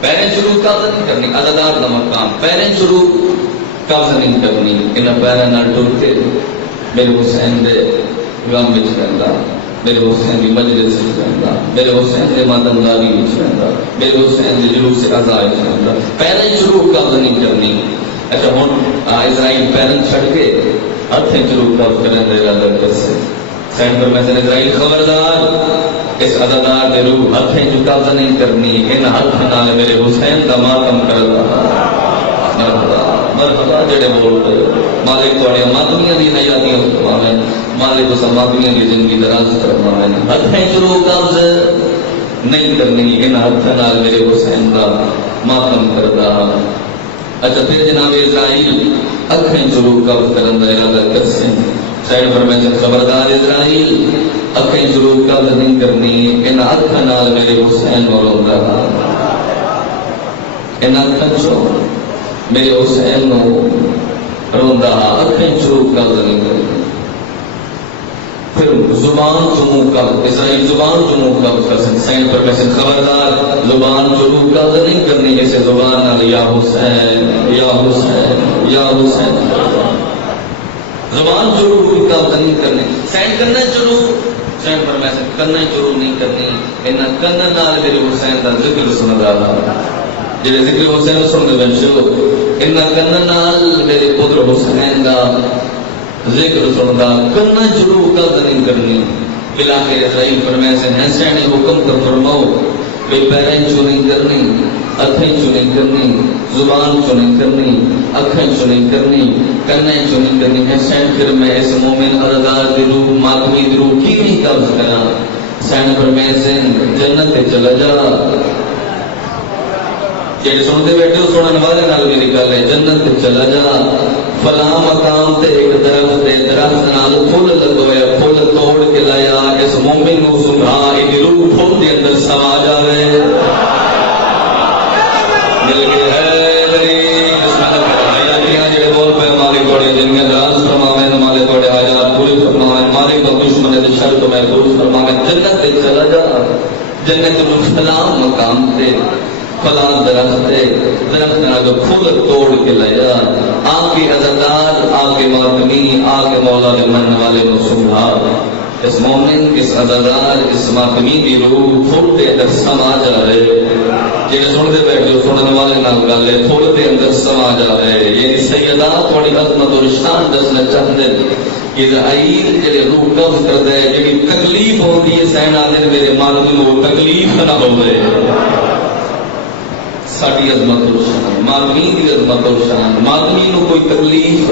پہلے شروع قبض نہیں کرنی، عددار کا مقام پہلے شروع قبض نہیں کرنی، انہیں پیروں نال ٹر کے میرے حسین دے غم وچ رہندا، میرے حسین دی مجلس وچ رہندا، میرے حسین دے ماتمداری وچ رہندا، میرے حسین دے جلوس عزا وچ رہندا، پہلے شروع قبض نہیں کرنی۔ اچھا ہن اسرائیل پیرن چھڑ کے ہتھیں شروع قبض کرن دے ارادہ کرسے، سینڈ پر میں اسرائیل خبردار اس عددار دے روح ہتھیں جو قبض نہیں کرنی، ان ہاتھ نال میرے حسین دا ماتم کردا۔ مرحبا جڑے بول رہے مالک تھوڑے ماتمیاں دی نجاتیاں فرماوے، مالک اس ماتمیاں دی زندگی دراز فرماوے، ہتھیں شروع قبض نہیں کرنی، ان ہاتھ نال میرے حسین دا ماتم کردا۔ اچھا پھر جناب اسرائیل اکھیں شروع قبض کرن دا ارادہ کرسے، سائڈ پر میں خبردار اسرائیل اکھیں شروع قبض نہیں کرنی، ان ہاتھ نال میرے حسین نو روندا، ان ہاتھ چوں میرے حسین نو روندا، اکھیں شروع قبض نہیں کرنی۔ پھر زبان چمو قبض، اسرائیل زبان چمو قبض کر سکتے، سائن پر میں خبردار زبان چمو قبض نہیں کرنی، جیسے زبان نال یا حسین یا حسین یا حسین، زبان شروع کوئی قبض نہیں کرنی، سائن کرنا شروع، سائن پر میں کرنا شروع نہیں کرنی، انہاں کرنا نال میرے حسین دا ذکر سندا، جڑے ذکر حسین سن دے بنشو، انہاں کرنا نال میرے پتر حسین دا ذکر سندا، کرنا شروع قبض نہیں کرنی۔ علاقے اسرائیل فرمائے سے حسین حکم کا فرماؤ کہ پیریں چوں نہیں کرنی، ہتھیں چوں نہیں کرنی، زبان چوں نہیں کرنی، اکھیں چوں نہیں کرنی، کنے چوں نہیں کرنی۔ حسین پھر میں اس مومن عددار دی روح ماتمی دی روح کی نہیں قبض کرا، حسین فرمائے سے جنت چلا جا، جڑے سنتے بیٹھے ہو سنن والے نال میری گل ہے، جنت چلا جا، فلاں مقام تے ایک درخت دے، درخت نال پھل لگویا، پھل توڑ کے لایا، اس مومن نو سنگھا ایک روح پھل دے اندر سما جاوے، مل کے ہے میری حیاتیاں جڑے بول پہ مالک توڑے زندگیاں دراز فرماوے، مالک توڑے حاجات پوری فرماوے، مالک تو دشمن دے شر تو محفوظ فرماوے، جنت تے چلا جا، جنت نو فلاں مقام تے فلاں درخت ہے، درخت نال پھول توڑ کے لیا، آپ کے عزادار، آپ کے ماتمی، آپ کے مولا کے من والے نو سنگھا، اس مومن، اس عزادار، اس ماتمی دی روح پھول دے اندر سما جا رہے، جنہیں سنتے بیٹھے سننے والے نال گل ہے، پھول دے اندر سما جا رہے، یعنی سیدہ تھوڑی عظمت اور شان دسنا چاہتے کہ اسرائیل جڑے روح قبض کرتا ہے، جڑی تکلیف ہوتی ہے سہن آدھے میرے ماتمی کو تکلیف نہ ہوئے، ساری عظمت و شان، ماتمی دی عظمت و شان، ماتمی نو کوئی تکلیف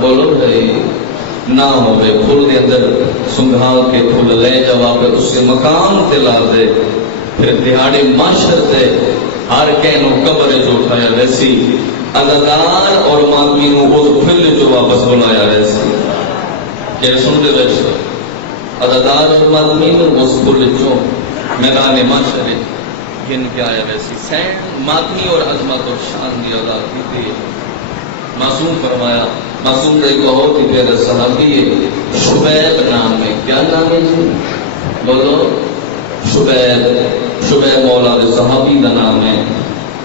بولو بھائی نہ ہوئے، پھول دے اندر سنگھا کے پھول لے جا پہ اس کے مقام تے لا دے، پھر دہاڑے معاشر تے ہر کہنو قبر جو اٹھایا ویسی عزادار اور ماتمی نو وہ پھل جو واپس بلایا ویسی، کہ سن دے ویسے عزادار اور ماتمی نو اس پھل جو میدان معاشر گن کے آیا ویسی، سین ماتمی اور عظمت اور شان دی ادا کی تھی، معصوم فرمایا، معصوم کا ایک بہت ہی پیارا صحابی ہے، شبیب نام ہے، کیا نام ہے جی بولو، شبیب مولا دے صحابی کا نام ہے،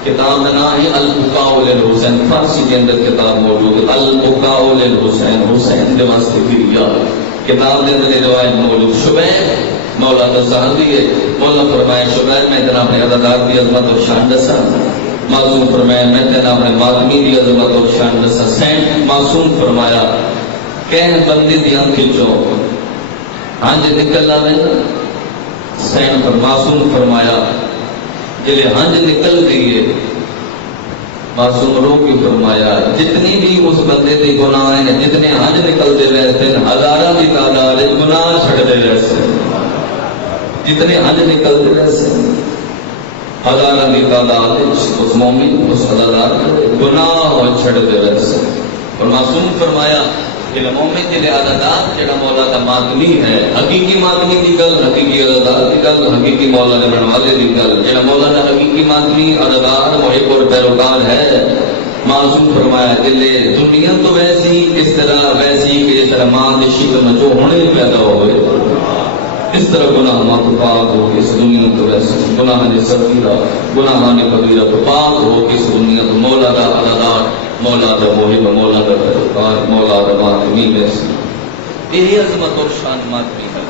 کتاب کا نام ہے البکاء للحسین، فارسی کے اندر کتاب موجود ہے البکاء للحسین، حسین دے واسطے فریاد، کتاب کے اندر روایت موجود، شبیب مولا کا صحابی ہے، مولا فرمائے شبیب میں تیرا اپنے عزادار دی عظمت اور شان دسا، معصوم فرمایا میں تیرا اپنے ماتمی دی عظمت اور شان دسا، سین معصوم فرمایا کہن بندی دی آنکھ چو ہنج نکل آوے نا، سین پر معصوم فرمایا جلے ہنج نکل گئی ہے، معصوم رو کی فرمایا جتنی بھی اس بندے دی گناہ ہیں، جتنے ہنج نکل دے ویسے ہزارہ کی تعداد گناہ چھڑ دے ویسے، جتنے ہنج نکل دے ویسے ہزارہ کی تعداد اس مومن اس عزادار گناہ چھڑ دے ویسے، اور معصوم فرمایا کہ مومن جلے عزادار جڑا مولا کا ماتمی ہے، حقیقی ماتمی دی گل، حقیقی عزادار دی گل، حقیقی مولا نے بنوالے دی گل، جڑا مولا کا حقیقی ماتمی عزادار محب اور پیروکار ہے، معصوم فرمایا جلے دنیا تو ویسی اس طرح ویسی کہ جس طرح ماں دی شکل میں جو ہونے پیدا ہوئے، اس طرح گناہ ماں تو پاک ہو کہ اس دنیا تو ویسے گناہ نے صغیرہ گناہ نے کبیرہ تو پاک ہو کہ اس دنیا تو مولا دا عددار مولا دا محب مولا دا قدردار مولا دا ماتمی ویسی یہی عظمت اور شان ماتمی ہے.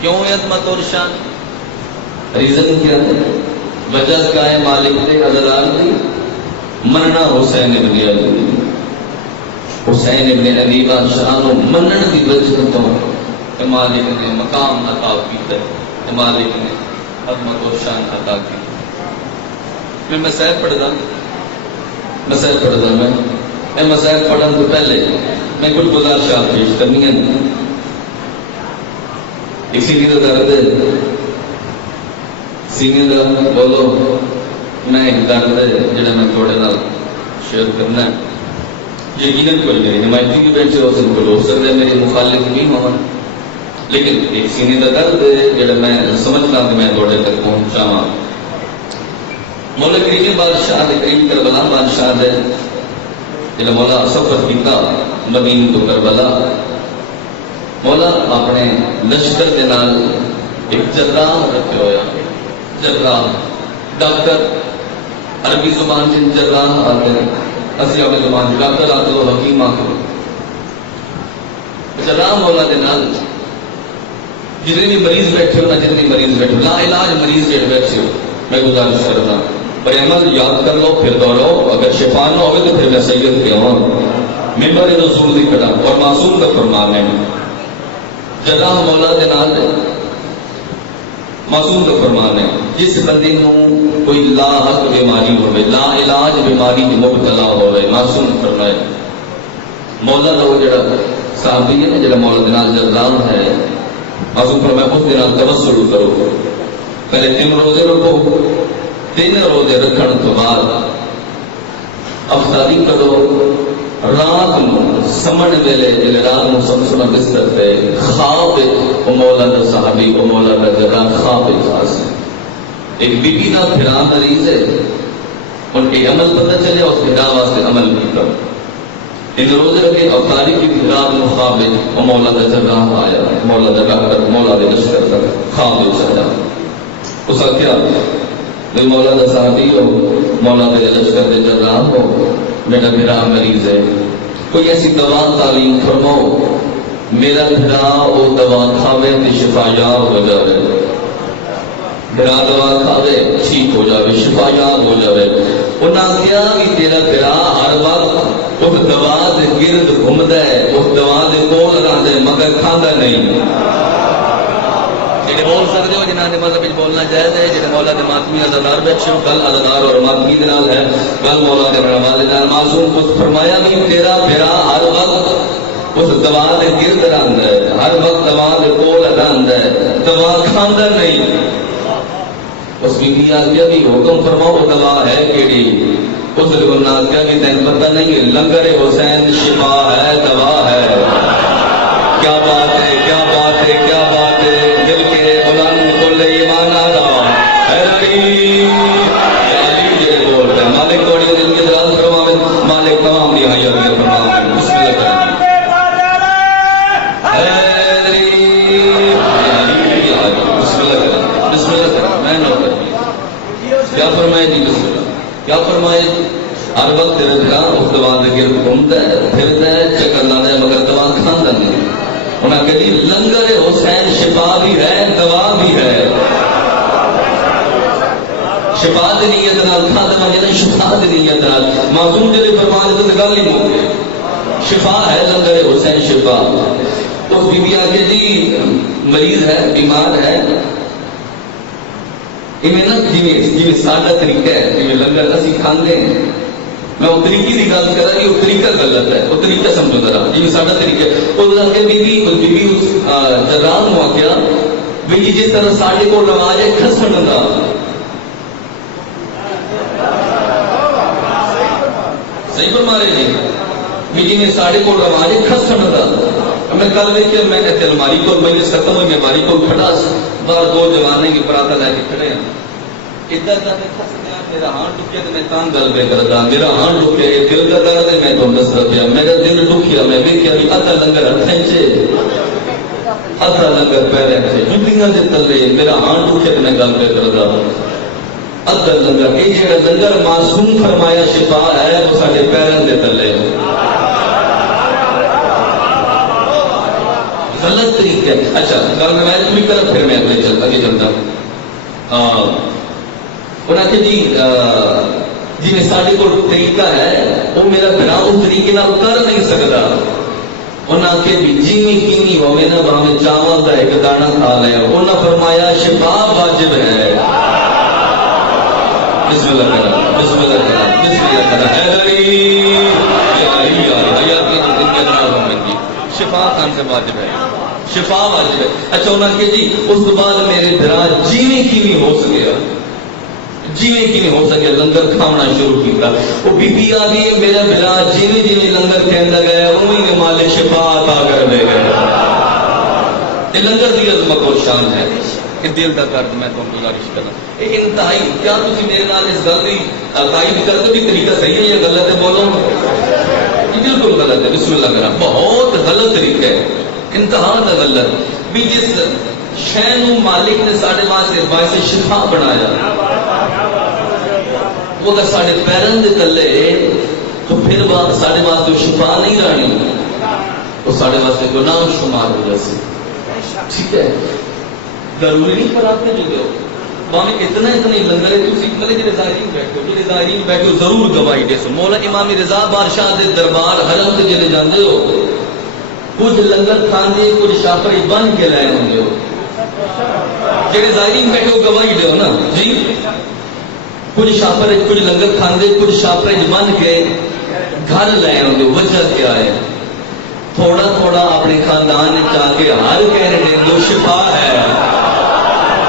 کیوں عظمت اور شان؟ ریزن کیا ہے؟ وجہ کا ہے مالک دے عددار دی مننا حسین ابن علی حسین ابن علی بادشاہ نو منن دی وجہ تو مالک نے مقام عطا کیتا مالک نے عظمت و شان عطا کی. میں مسائل پڑھدا میں مسائل پڑھن تو پہلے میں کچھ گزارشات پیش کرنی ہیں. اسی لیے درد سینگل بولو میں ایک درد جڑا میں تھوڑے نال شیئر کرنا ہے. یقیناً کوئی میری نمائندگی کی بیٹھ سے ہو سکتا ہے میری مخالف نہیں ہوا لیکن ایک سینے کا درد جڑا میں سمجھتا کہ میں تھوڑے تک پہنچاواں. مولا کریم بادشاہ کریم کربلا بادشاہ نے جب مولا سفر کیتا مدین تو کربلا مولا اپنے لشکر کے نال ایک جراح رکھے ہویا. جراح ڈاکٹر عربی زبان سے جراح آتے ہیں اسی عربی زبان ڈاکٹر آتے ہو حکیم آتے ہو. جراح مولا کے نال جتنے بھی مریض بیٹھے ہو نا جتنے مریض بیٹھے ہو لا علاج مریض بیٹھے ہو میں گزارش کرنا بھائی احمد یاد کر لو پھر دوڑو اگر شفا نہ ہوگی تو پھر میں سید کے ہوں ممبر رسول دی کھڑا اور معصوم کا فرمان ہے. جراح مولا کے نال معصوم کا فرمان ہے جس بندے نو کوئی لا حق بیماری ہوئے لا علاج بیماری کی مبتلا ہوئے معصوم کرنا ہے. مولا کا وہ جڑا صحابی ہے جڑا مولا کے نال جراح ہے معصوم فرمایا اس دن توسل کرو پہلے 3 روزے رکھو 3 روزے رکھنے تو بعد افطاری کرو. رات سمن ویلے جلے رات سمسنا بستر پہ خواب مولا کا صحابی مولا کا جراح خواب خاص ہے. ایک بی بی کا پھرا مریض ہے ان کے عمل پتہ چلے اس پھرا واسطے عمل بھی کرو. ان روزے رکھے افطاری کی رات میں خواب مولا کا جراح آیا مولا کا ڈاکٹر مولا کے لشکر کا خواب چلا اس کا کیا مولا کا صحابی ہو مولا کے لشکر کے جراح ہو میرا پھرا مریض ہے کوئی ایسی دوا تعلیم فرماؤ میرا پھرا وہ دوا کھاوے تو شفا یاب ہو جائے. پھرا دوا کھاوے ٹھیک ہو جائے شفا یاب ہو جائے. انہاں کیا بھی تیرا پھرا ہر وقت اس دوا دے گرد گھومدا ہے اس دوا دے کول رہندا ہے مگر کھاندا نہیں. بول سکتے ہو جنہاں دے مذہب بولنا جائز ہے جنہیں مولا دے ماتمی عزادار بیٹھے ہو کل عزادار اور ماتمی دنال ہے کل مولا دے والے دار معصوم کو فرمایا بھی تیرا پھرا ہر وقت اس دوا دے گرد رہندا ہے ہر وقت دوا دے کول رہندا ہے دوا کھاندا نہیں. اس بیوی آگیا بھی حکم فرماؤ دوا ہے کیڑی اس نے آگیا بھی تین پتہ نہیں لنگر حسین شفا ہے دوا ہے. کیا بات ہے کیا بات ہے کیا بات ہے دل کے بلند کل ایمان آدھا ہے علی جے بولتا ہے مالک توڑی دل کے دلال فرماوے مالک تمام دہائی علی فرماوے بسم اللہ کیا فرمائے جی بسم اللہ کیا فرمائے ہر وقت رکھا اس دوا دے گرد گھومتا ہے پھرتا ہے چکر لانا ہے مگر دوا کھاندا نہیں. انہاں کہ جی لنگر حسین شفا بھی ہے دوا بھی ہے. شفا دی نیت نال کھاندا وجہ شفا دی نیت نال معصوم جڑے فرمان تے گل ہی نہیں ہوئی شفا ہے لنگر حسین شفا. تو بی بی آگے جی مریض ہے بیمار ہے نا جی سادہ طریقہ ہے جی لنگر اسی کھاندے ہیں میں وہ طریقے کی گل کر رہا کہ وہ طریقہ غلط ہے وہ طریقہ سمجھو ذرا جی سادہ طریقہ اس کے بی جراح نو آخیا بھی جی جس طرح ساڈے کو رواج ہے کھسن کا صحیح فرما رہے جی بھی جی ساڈے کو رواج ہے کھسن کا. میں کل دیکھا میں الماری کو میں ختم ہوئی الماری کو کھڑا باہر 2 جوانے کی پراتا لے کے کھڑے ہیں ادھر میرا ہاں ڈکیا تو میں تان گل پہ کرتا میرا ہاں ڈکیا یہ دل کا درد ہے میں تم دستا پیا میرا دل ڈکیا میں ویکیا بھی ادھا لنگر ہتھیں چ ادھا لنگر پیرے سے جتیاں دے تلے میرا ہاتھ اٹھے تے میں گل پہ کردا ادھا لنگر یہ جڑا لنگر معصوم فرمایا شفا ہے وہ سارے پیروں دے تلے غلط طریقے. اچھا گل میں بھی کر پھر میں اگلے چلتا انہوں نے جی میں سارے کو طریقہ ہے وہ میرا بنا اس طریقے نال کر نہیں سکتا. انہوں نے بھی جیویں کیویں ہوئے نا بھاویں چاول کا ایک دانا کھا لے. انہوں فرمایا شفا واجب ہے. بسم اللہ کرنا بسم اللہ کرنا بسم اللہ کرنا شفا خان سے واجب ہے شفا واجب ہے. اچھا انہوں نے جی اس کے بعد میرے درا جیویں کیویں ہو سکیا جیویں کیویں ہو سکے لنگر کھانا شروع کیا. وہ بی بی آدھی میرا بلا جیویں جیویں لنگر کہندا گیا اوویں مالک شفا عطا کر دے گا. یہ لنگر دی عظمت و شان ہے. کہ دل کا درد میں تم گزارش کرنا یہ انتہائی. کیا تھی میرے نال اس گل کی تائید کرتے بھی طریقہ صحیح ہے یا غلط ہے؟ بولو بالکل غلط ہے. بسم اللہ کرنا بہت غلط طریقہ ہے انتہا کا غلط. بھی جس شے نو مالک نے سارے واسطے باعث شفا بنایا وہ اگر سارے پیروں کے تلے تو پھر سارے واسطے شفا نہیں رہنی وہ سارے واسطے گناہ شمار ہو جاسی. ٹھیک ہے ضروری نہیں پر آپ نے جو دو بانے اتنا لنگر ہے تھی مطلب جی زائرین بیٹھو جی زائرین بیٹھو ضرور گواہی دے سو. مولا امام رضا بادشاہ دے دربار حرم سے جلے جاندے ہو کچھ لنگر کھاندے کچھ شاپر بن کے لائے ہوں گے جی زائرین بیٹھو گواہی دے ہو نا جی. کچھ شاپر کچھ لنگر کھاندے کچھ شاپر بن کے گھر لائے ہوں گے. وجہ کیا ہے؟ تھوڑا تھوڑا اپنے خاندان چاہ کے ہر کہنے دے جو شفا ہے.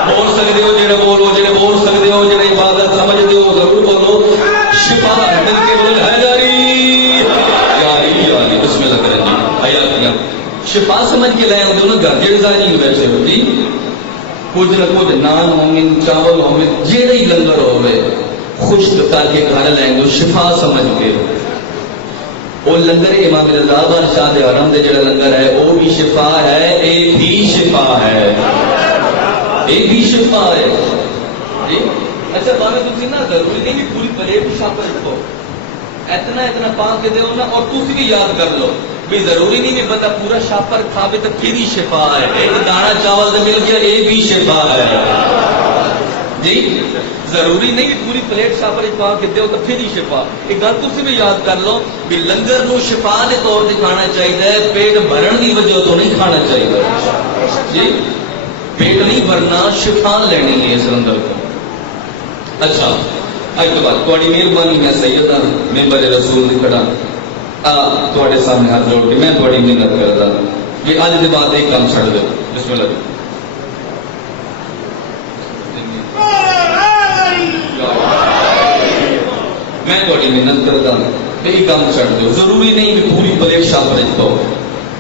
بول سکتے ہو جڑے بولو جڑے بول سکتے ہو جڑے عبادت سمجھتے ہو ضرور بولو شفا ہے. دل کے بول ہے جاری جاری جاری بسم اللہ کریں جی حیات کیا شفا سمجھ کے لائے ہوں گے گھر جڑے زائرین بیٹھے ہو جی. کچھ نہ کچھ نان ہومن چاول ہومن جڑے ہی لنگر ہوئے خشک کر کے گھر لائیں گے شفا سمجھ کے. وہ لنگر امام رضا بادشاہ دے حرم دے جڑا لنگر ہے وہ بھی شفا ہے. اے بھی شفا ہے اے بھی شفا ہے جی. اچھا بانے تسی نا ضروری نہیں بھی پوری پلیٹ شاپر رکھو اتنا پا کے دو نا اور تسی بھی یاد کر لو بھی ضروری نہیں بھی بندہ پورا شاپر کھاوے تو پھر ہی شفا ہے. ایک دانا چاول سے مل گیا اے بھی شفا ہے جی. ضروری نہیں پوری پلیٹ شاپر پا کے دو تو پھر ہی شفا. ایک گل تسی بھی یاد کر لو بھی لنگر نو شفا کے طور سے کھانا چاہیے پیٹ بھرن کی وجہ تو نہیں کھانا چاہیے جی. پیٹ نہیں بھرنا شفا لینی ہے اس لنگر کو. اچھا اج تو بعد تھوڑی مہربانی میں سید ہاں ممبر رسول دی کھڑا تھوڑے سامنے ہاتھ جوڑ کے میں تھوڑی محنت کرتا کہ اج کے بعد ایک کام چھڑ دو. بسم اللہ میں تھوڑی محنت کرتا یہ کام چھڑ دو. ضروری نہیں کہ پوری پلیٹ شاپر پاؤ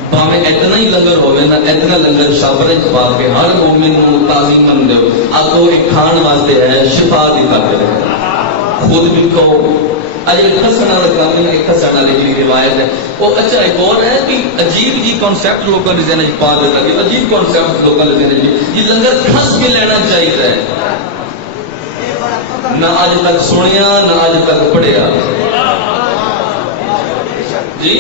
بھاویں اتنا ہی لنگر ہوئے نا اتنا لنگر شاپر پا کے ہر مومن کو تعظیم من دو. آگو ایک کھان واسطے ہے شفا دی طاقت ہے. خود بھی کہو اج کھسن والا کام ہے کھسن والے کی روایت ہے وہ. اچھا ایک اور ہے کہ عجیب جی کانسیپٹ لوگوں نے ذہن پا دیتا کہ عجیب کانسیپٹ لوگوں نے ذہن یہ لنگر کھس کے لینا چاہیے نہ آج تک سنیا نہ آج تک پڑھیا جی.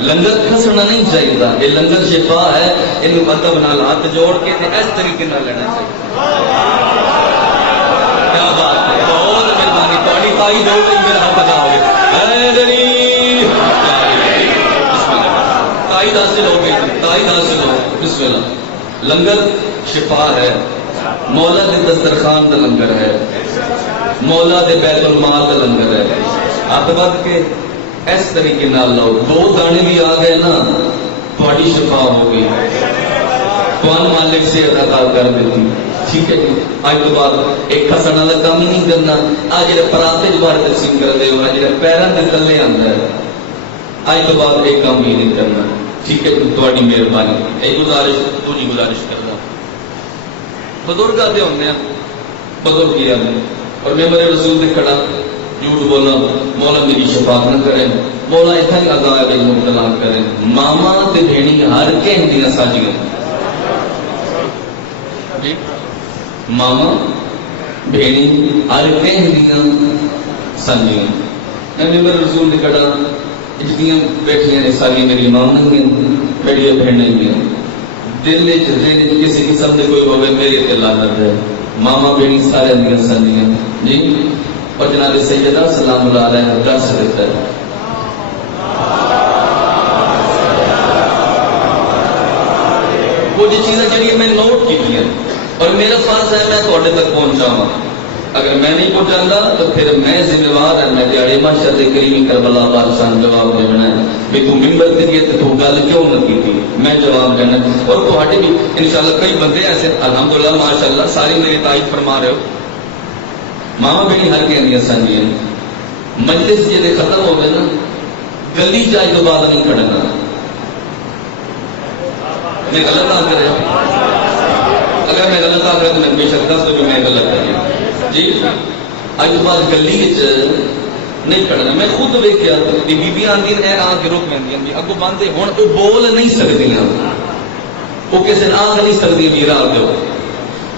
لنگر کھسنا نہیں چاہیے. یہ لنگر شفا ہے. یہ ادب نال ہاتھ جوڑ کے اس طریقے نہ لینا چاہیے. کیا بات ہے بہت مہربانی تھوڑی تائی دو میرا ہاتھ ادا ہو گیا تائی حاصل ہو گئی تائی حاصل ہو. بسم اللہ. لنگر شفا ہے. مولا دے دسترخوان دا لنگر ہے. مولا دے بیت المال دا لنگر ہے. ہاتھ بد کے اس طریقے نال لو. دو دانے بھی آ گئے نا تھوڑی شفا ہو گئی تمہیں مالک سے عطا کر دیتی. ٹھیک ہے جی. آج تو بعد ایک کھسن والا کام ہی نہیں کرنا. آج جڑے پراتے بارے تقسیم کر دے ہو جڑے پیروں کے تلے آتا ہے آج تو بعد ایک کام ہی نہیں کرنا. ٹھیک ہے جی. تھوڑی مہربانی یہ گزارش تھی گزارش کرنا. بزرگ آتے ہوتے ہیں بزرگ یہ اور میں میرے رسول سے کھڑا جھوٹ بولنا مولا میری شفاعت نہ کرے مولا اتنا ہی عذاب مبتلا کرے ماما تے بھیڑی ہر کہیں دیا ساجیاں ماما بھیڑی ہر کہیں دیا ساجیاں میرے رسول نے کڑا جتنی بیٹھیاں نے ساری میری ماما میری بہنیں گیا دل کسی قسم سے کوئی ہوگا میرے تے لعنت ہے ماما بھیڑی سارے دیا سنجیاں جی اور جناب سیدہ سلام اللہ علیہ درس دیتا ہے وہ جی چیزیں جڑی میں نوٹ کی ہیں اور میرا فرض ہے میں تھوڑے تک پہنچاواں اگر میں نہیں پہنچاتا تو پھر میں ذمہ وار ہے میں دیاڑے ماشاء کریمی کربلا بادشاہ جواب دینا ہے بھی تو ممبر کے لیے تو گل کیوں نہ کی تھی میں جواب دینا اور تھوڑے بھی انشاءاللہ کئی بندے ایسے الحمدللہ ماشاءاللہ ساری میری تعریف فرما رہے ہو ماما بیٹی ہر کے اندر سنجی ہیں مجلس جی ختم ہو گئے نا گلی جائے تو بعد نہیں کھڑنا میں غلط آ کر اگر میں غلط آ کر تو میں بے شک دس تو میں غلط کر جی اج بعد گلی نہیں کھڑنا میں خود ویکیا بیبیاں آندی نے آ کے روک لینی اگو باندھے ہوں وہ بول نہیں سکتی وہ کسی نے آ نہیں سکتی میرا آ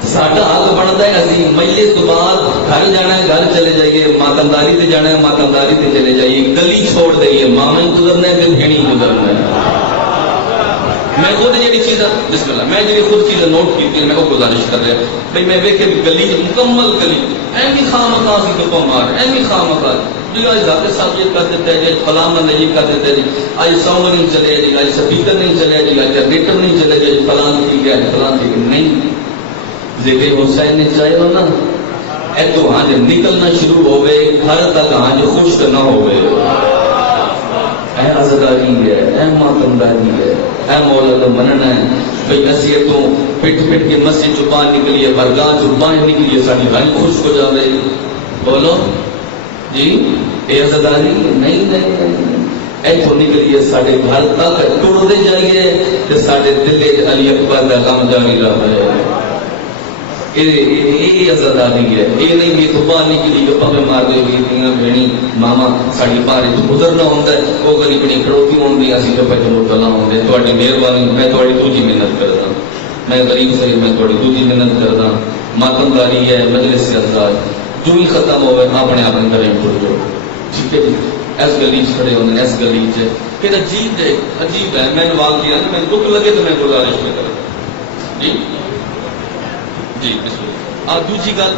ساڈا حل بنتا ہے اسی مجلس تو بعد گھر جانا ہے گھر چلے جائیے ماتمداری تے جانا ہے ماتمداری تے چلے جائیے گلی چھوڑ دئیے ماما ہی گزرنا ہے کہ بھیڑی گزرنا ہے میں خود جی چیزاں بسم اللہ میں جی خود چیزیں نوٹ کی میں وہ گزارش کر رہا بھائی میں ویک گلی مکمل گلی ایوی خواہ مخواہ سی گپا مار ایوی خواہ مخواہ جی آج ذات صاحب یہ کر دیتا ہے جی فلاں بندے یہ کر دیتے جی آج سانگ نہیں چلے جی آج سپیکر نہیں چلے جی آج جنریٹر نہیں چلے جی فلاں ٹھیک ہے فلاں ٹھیک ہے نہیں ذکر حسین نے چاہے ہو نا اے تو ہاں جب نکلنا شروع ہوئے گھر تک ہاں جو خشک نہ ہوئے اے عزداری ہے اے ماتمداری ہے اے مولا تو مننا ہے بھئی اسی تو پٹ پٹ کے مسجد جو باہر نکلی ہے برگاہ جو باہر نکلی ہے ساری گھر خشک ہو جاوے بولو جی اے عزداری نہیں اے تو نکلی ہے سارے گھر تک ٹوڑ دے جائیے کہ سارے دل علی اکبر کا کام جاری رہا ہے یہ عزاداری ہے یہ نہیں بھی تو باہر نکلی گپا میں مار دے ہوئی تیاں بھینی ماما ساڑی پارے تو گزرنا ہوتا ہے وہ گلی بڑی کھڑوتی ہوندی اسی جو پہ چلو چلا ہوندے تھوڑی مہربانی میں تھوڑی دوجی محنت کردا میں غریب سے میں تھوڑی دوجی محنت کردا ماتمداری ہے مجلس کے اندر جو ہی ختم ہوئے اپنے آپ اندر ٹر جاؤ ٹھیک ہے جی اس گلی کھڑے ہوندے اس گلی پھر عجیب ہے میں نوال دیا میں دکھ لگے تو میں گزارش میں کروں جی جی دوسری گل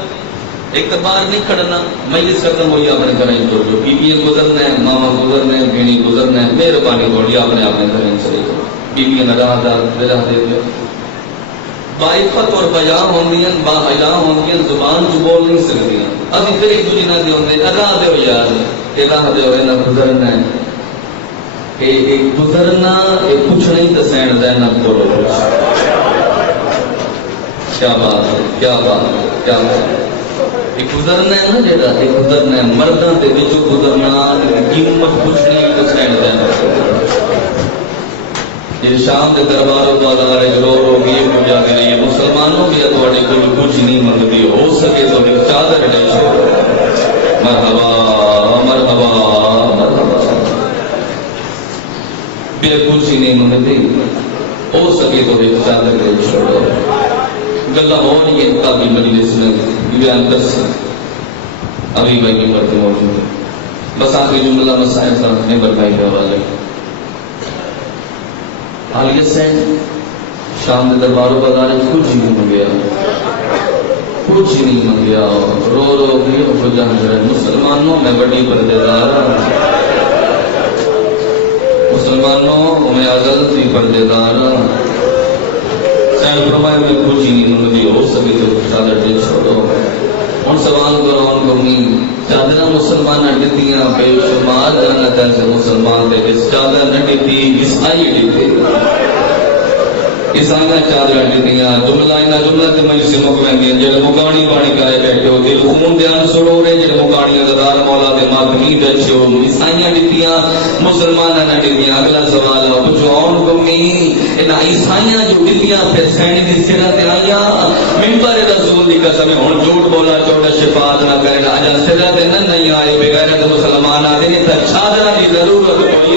ایک تو باہر نہیں کھڑنا مجلس ختم ہوئی اپنے گھر چھوڑ جو بیویاں گزرنا ہے ماما گزرنا ہے بھیڑی گزرنا ہے مہربانی تھوڑی اپنے گھر چلے جاؤ بیویاں راہ دے دو باعفت اور بیا ہوندیاں با حیا ہوندیاں زبان جو بول نہیں سکتی ابھی پھر ایک دوسرے نہ ہوندے راہ دو یار یہ راہ دو نہ گزرنا ہے گزرنا کچھ نہیں تو سین دینا کرو کیا بات ہے کیا بات ہے کیا بات ہے گزرنا ہے نا جیڑا گزرنا ہے مردوں کے بچ گزرنا قیمت کچھ نہیں تو سین دینا یہ شام کے درباروں بازار رو رو کے ہو جاتے رہیے مسلمانوں بھی تھوڑے کو کچھ نہیں منگتی ہو سکے تو چادر نہیں مرحبا مرحبا مرحبا پھر کچھ ہی نہیں منگتی ہو سکے تو چادر نہیں چھوڑو گلا ہو نہیں ہے تابی مجلس میں بیان کر سکتے ابھی بھائی کی مرتے موجود ہے بس آخری جملہ مسائل تھا نمبر بھائی کے حوالے حالیت سے شام کے درباروں بازار کچھ نہیں منگیا کچھ نہیں منگیا رو رو کے ہو جانا مسلمانوں میں بڑی پردے دار مسلمانوں میں عزت بھی پردے دار فرمایا میں کچھ ہی نہیں منگتی ہو سکے تو چادر دے چھوڑو ہوں سوال کرو ان کو چادر مسلمان ڈتیاں بے شمار جانا تھا مسلمان دے چادر نہ ڈتی عیسائی ڈتے عیسائیاں چادر دیتیاں جملہ تے مجلس مکویندیاں جڑے مکانی پانی کائے بیٹھے ہو دل خون دیان سرور ہے جڑے مکانی دار مولا دے ماتمی بیٹھے ہو عیسائیاں دیتیاں مسلماناں نہ دیتیاں اگلا سوال ہے پوچھو اون گمی ان عیسائیاں جو دیتیاں پھر سینی دی سرہ تے آیاں منبر رسول دی قسم ہن جھوٹ بولا چوڑا شفاعت نہ کرے اجا سرہ تے نہیں آئے بغیر مسلمان آدے تے چادر دی ضرورت